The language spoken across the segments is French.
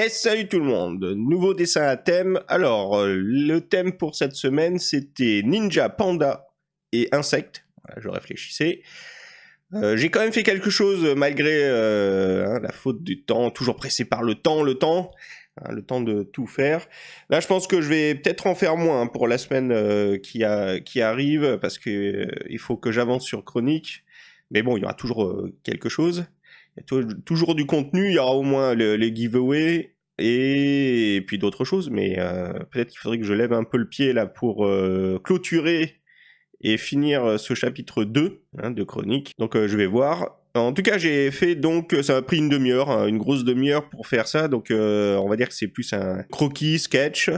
Et salut tout le monde, nouveau dessin à thème. Alors, le thème pour cette semaine, c'était ninja, panda et insectes. Voilà, je réfléchissais. J'ai quand même fait quelque chose malgré la faute du temps, toujours pressé par le temps de tout faire. Là, je pense que je vais peut-être en faire moins pour la semaine qui arrive, parce que il faut que j'avance sur Chronique. Mais bon, il y aura toujours quelque chose. Il y a toujours du contenu, il y aura au moins les giveaways et puis d'autres choses, mais peut-être qu'il faudrait que je lève un peu le pied là pour clôturer et finir ce chapitre 2 de Chronique. Donc je vais voir. En tout cas, j'ai fait donc, ça m'a pris une demi-heure, une grosse demi-heure pour faire ça, donc on va dire que c'est plus un croquis, sketch.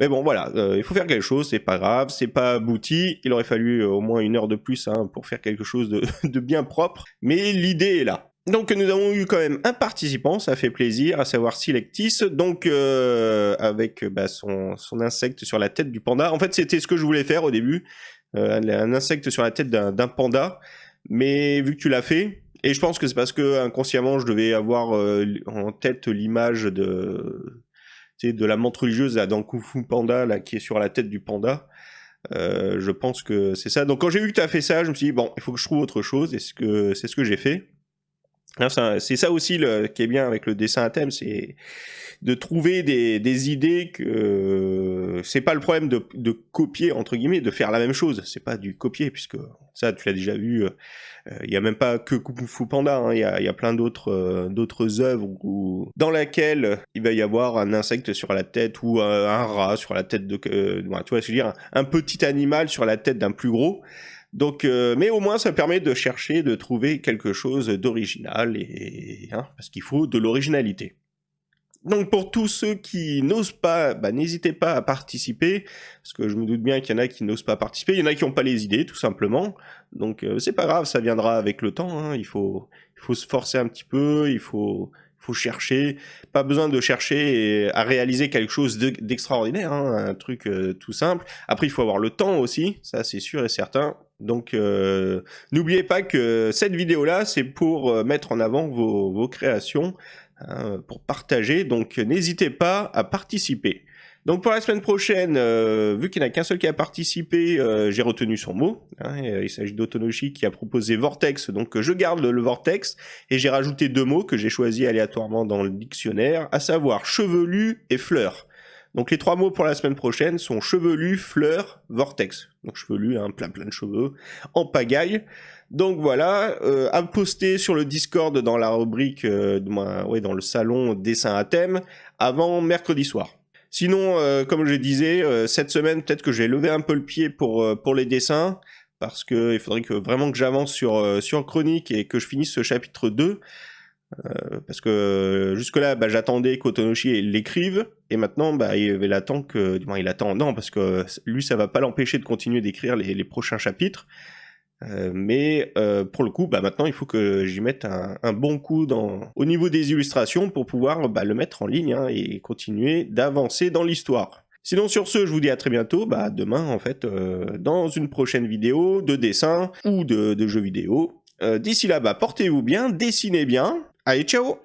Mais bon, voilà, il faut faire quelque chose, c'est pas grave, c'est pas abouti. Il aurait fallu au moins une heure de plus pour faire quelque chose de bien propre. Mais l'idée est là. Donc nous avons eu quand même un participant, ça fait plaisir, à savoir Selectis, donc avec son insecte sur la tête du panda. En fait, c'était ce que je voulais faire au début, un insecte sur la tête d'un panda, mais vu que tu l'as fait, et je pense que c'est parce que inconsciemment je devais avoir en tête l'image de la menthe religieuse là, dans Kung Fu Panda là, qui est sur la tête du panda. Je pense que c'est ça. Donc quand j'ai vu que tu as fait ça, je me suis dit, bon, il faut que je trouve autre chose, et c'est ce que j'ai fait. C'est ça aussi qui est bien avec le dessin à thème, c'est de trouver des idées que c'est pas le problème de copier, entre guillemets, de faire la même chose. C'est pas du copier, puisque ça, tu l'as déjà vu. Il y a même pas que Kung Fu Panda, il y a plein d'autres œuvres dans laquelle il va y avoir un insecte sur la tête ou un rat sur la tête tu vois, je veux dire, un petit animal sur la tête d'un plus gros. Donc, mais au moins, ça permet de chercher, de trouver quelque chose d'original, parce qu'il faut de l'originalité. Donc, pour tous ceux qui n'osent pas, n'hésitez pas à participer, parce que je me doute bien qu'il y en a qui n'osent pas participer, il y en a qui n'ont pas les idées, tout simplement. Donc, c'est pas grave, ça viendra avec le temps. Il faut se forcer un petit peu, il faut chercher. Pas besoin de chercher à réaliser quelque chose d'extraordinaire, un truc tout simple. Après, il faut avoir le temps aussi, ça c'est sûr et certain. Donc, n'oubliez pas que cette vidéo-là, c'est pour mettre en avant vos créations, pour partager. Donc, n'hésitez pas à participer. Donc, pour la semaine prochaine, vu qu'il n'y en a qu'un seul qui a participé, j'ai retenu son mot. Il s'agit d'Otonoshi qui a proposé Vortex. Donc, je garde le Vortex et j'ai rajouté 2 mots que j'ai choisis aléatoirement dans le dictionnaire, à savoir chevelu et fleur. Donc les 3 mots pour la semaine prochaine sont chevelu, fleur, vortex. Donc chevelu, plein de cheveux, en pagaille. Donc voilà, à poster sur le Discord dans la rubrique, dans le salon dessin à thème, avant mercredi soir. Sinon, comme je disais, cette semaine, peut-être que je vais lever un peu le pied pour les dessins, parce qu'il faudrait vraiment que j'avance sur Chronique et que je finisse ce chapitre 2. Parce que jusque-là, j'attendais qu'Otonoshi l'écrive, et maintenant, il attend que... Du moins, il attend, non, parce que lui, ça va pas l'empêcher de continuer d'écrire les prochains chapitres, mais pour le coup, maintenant, il faut que j'y mette un bon coup au niveau des illustrations pour pouvoir le mettre en ligne, et continuer d'avancer dans l'histoire. Sinon, sur ce, je vous dis à très bientôt, demain, en fait, dans une prochaine vidéo de dessin ou de jeux vidéo. D'ici là, portez-vous bien, dessinez bien. Allez, ciao!